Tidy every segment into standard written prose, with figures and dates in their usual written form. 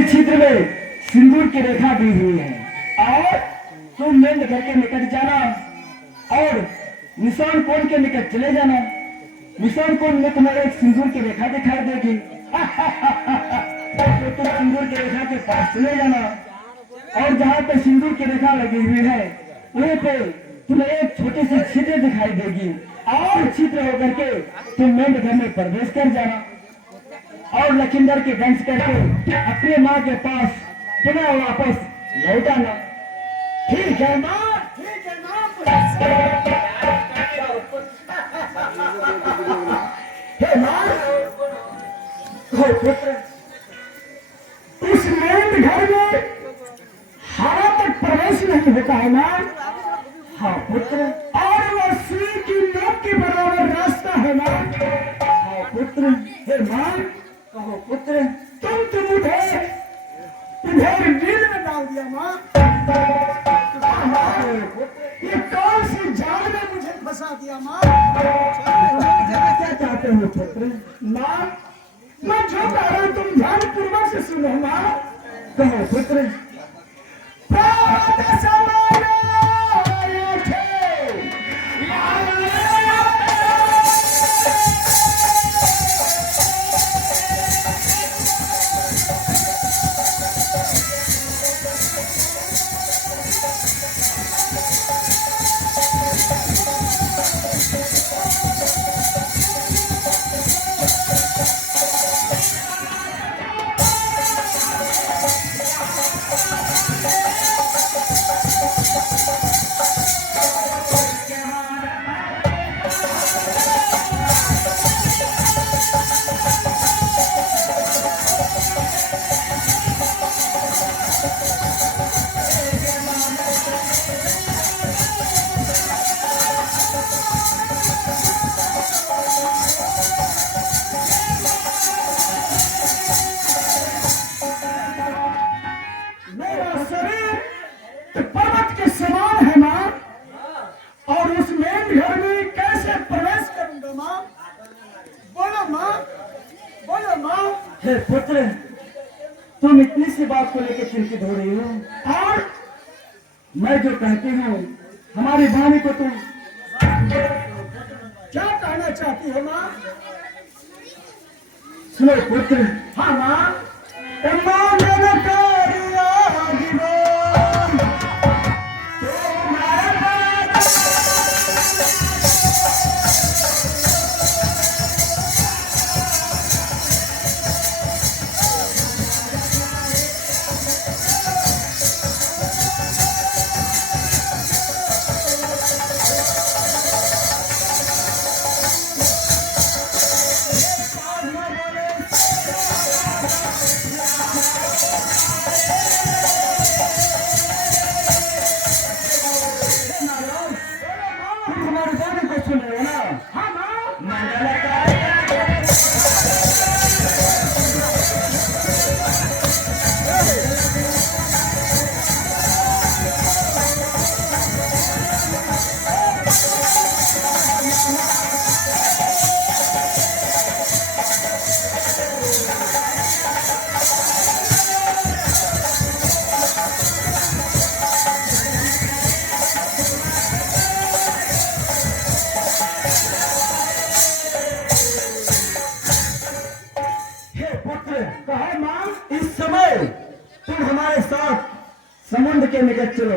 इस छिद्र में सिंदूर की रेखा दी हुई है और तुम मेंढ घर के निकट जाना और निशान कोण के निकट चले जाना। निशान कोण में तुम्हारे एक सिंदूर की रेखा दिखाई देगी। तो तुम सिंदूर की रेखा के पास चले जाना और जहाँ पे सिंदूर की रेखा लगी हुई है वहीं पे तुम्हें एक छोटी सी छिद्र दिखाई देगी और छिद्र होकर के तुम मेंढ घर में प्रवेश कर जाना और लखींदर की वंश करके अपने माँ के पास पुनः वापस लौट आना। ठीक है माँ, ठीक है माँ। हे माँ, हो पुत्र, इस मेंढ घर में हवा तक प्रवेश नहीं होता है माँ। हाँ पुत्र, और वो सुई की नोक के बराबर रास्ता है माँ। हाँ पुत्र, हे माँ, कहो पुत्र, तुम मुझे इधर नील में डाल दिया माँ। ये कौन सी जाल में मुझे फंसा दिया माँ। क्या चाहते हो पुत्र? माँ, मैं जो कह रहा हूँ तुम ध्यान पूर्वक से सुनो माँ। कहो पुत्र। हे पुत्र, तुम इतनी सी बात को लेकर चिंतित हो रही हो और मैं जो कहती हूँ हमारी वाणी को तुम क्या कहना चाहती हो माँ? सुनो पुत्र। हाँ माँ। कहो मां, इस समय तुम हमारे साथ समुद्र के निकट चलो।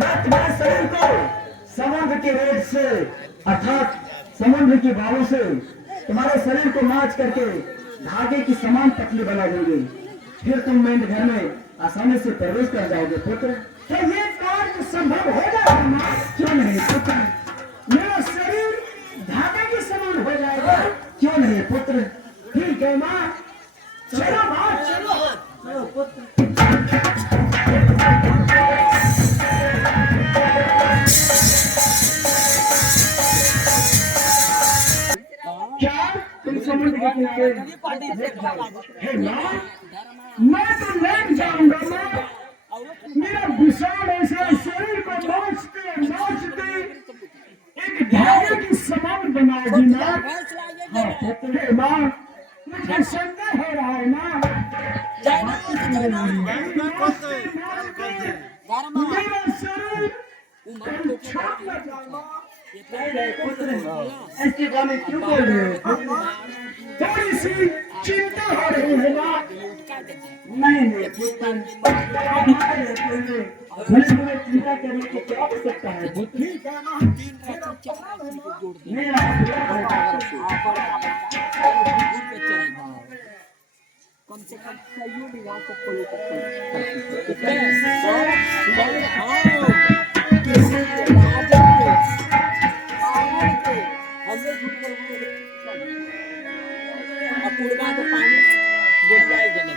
मैं तुम्हारे शरीर को समुद्र के रेत से अर्थात समुद्र की बालों से तुम्हारे शरीर को माच करके धागे की समान पतली बना दूंगी। फिर तुम मेंढ घर में आसानी से प्रवेश कर जाओगे पुत्र। तो ये कार्य संभव होगा मां? क्यों नहीं पुत्र? मेरा शरीर धागे के समान हो जाएगा। क्यों नहीं पुत्र? ठीक है मां, चलो मां, चलो पुत्र। क्या तुम समुद्र के किनारे? मैं तो नहीं जाऊंगा मां। मेरा विशाल ऐसे शरीर को नाचते एक धागे की समान बनाएगी मां। हाँ पुत्र। मां, मुझे संदेह हो रहा है मां। मेरा शरीर छाप न जाए। ऐसे गाने क्यों बोल रहे हो? थोड़ी सी चिंता हो रही है ना? नहीं भले मुझे चिंता करने की क्या आवश्यकता है? ठीक है ना? मेरा कम से कम सही विवाह को कोई पूर्वा तो पानी बोलिया जगह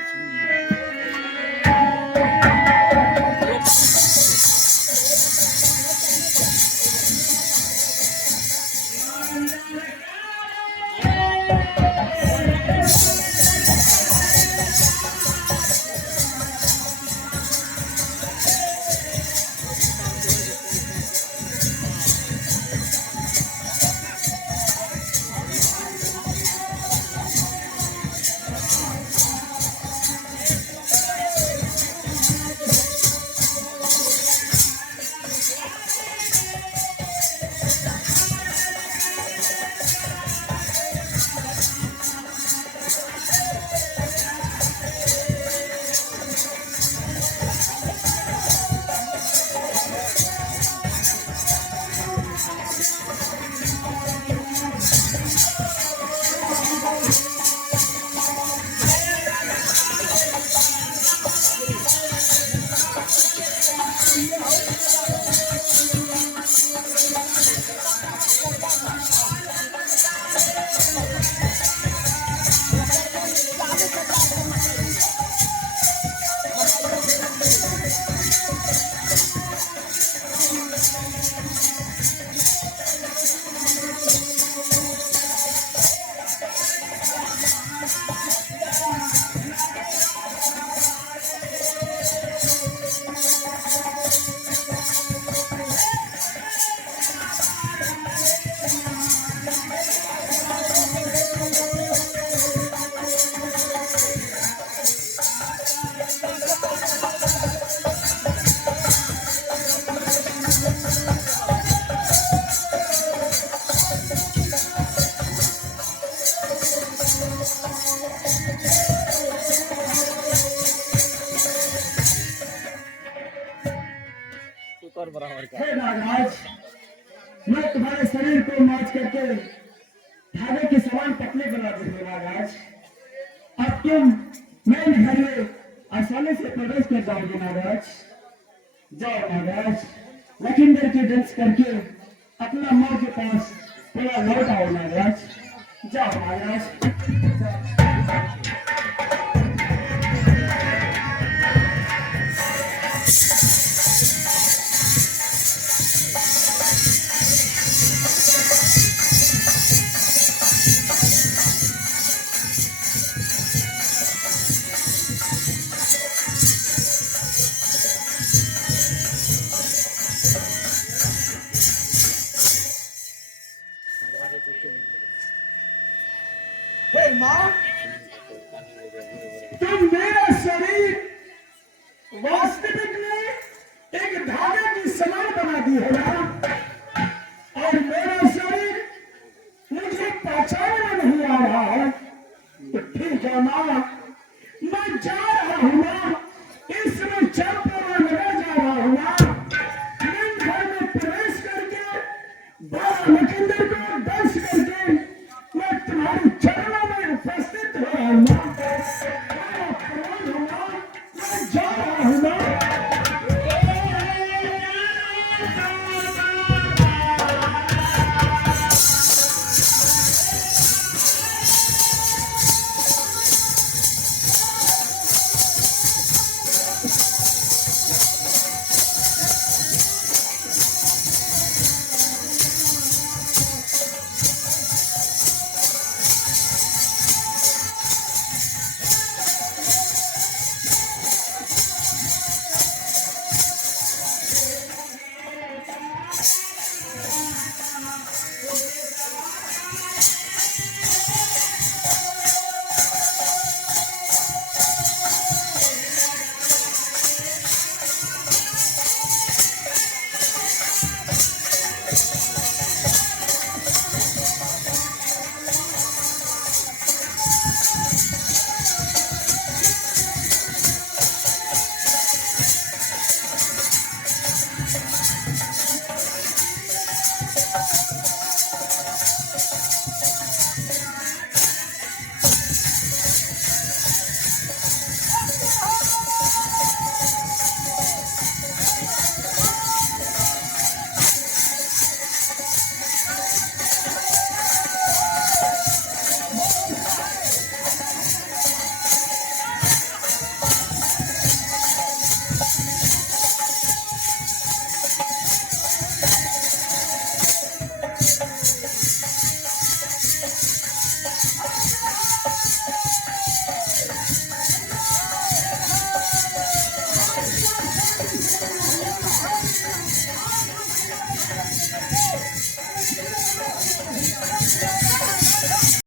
हे नागराज, मैं तुम्हारे शरीर को माच करके धागे के समान पतले बना दूंगा नागराज। अब तुम मेरे घर में आसानी से प्रवेश कर जाओगे नागराज। जाओ नागराज, लखींदर की डांस करके अपना माँ के पास थोड़ा लौट आओ नागराज। जाओ नागराज। हे माँ, तुम मेरा शरीर वास्तविक में एक धागे की समान बना दी है ना? और मेरा शरीर मुझे पहचान में नहीं आ रहा है। तो ठीक है माँ, मैं जा रहा हूँ माँ।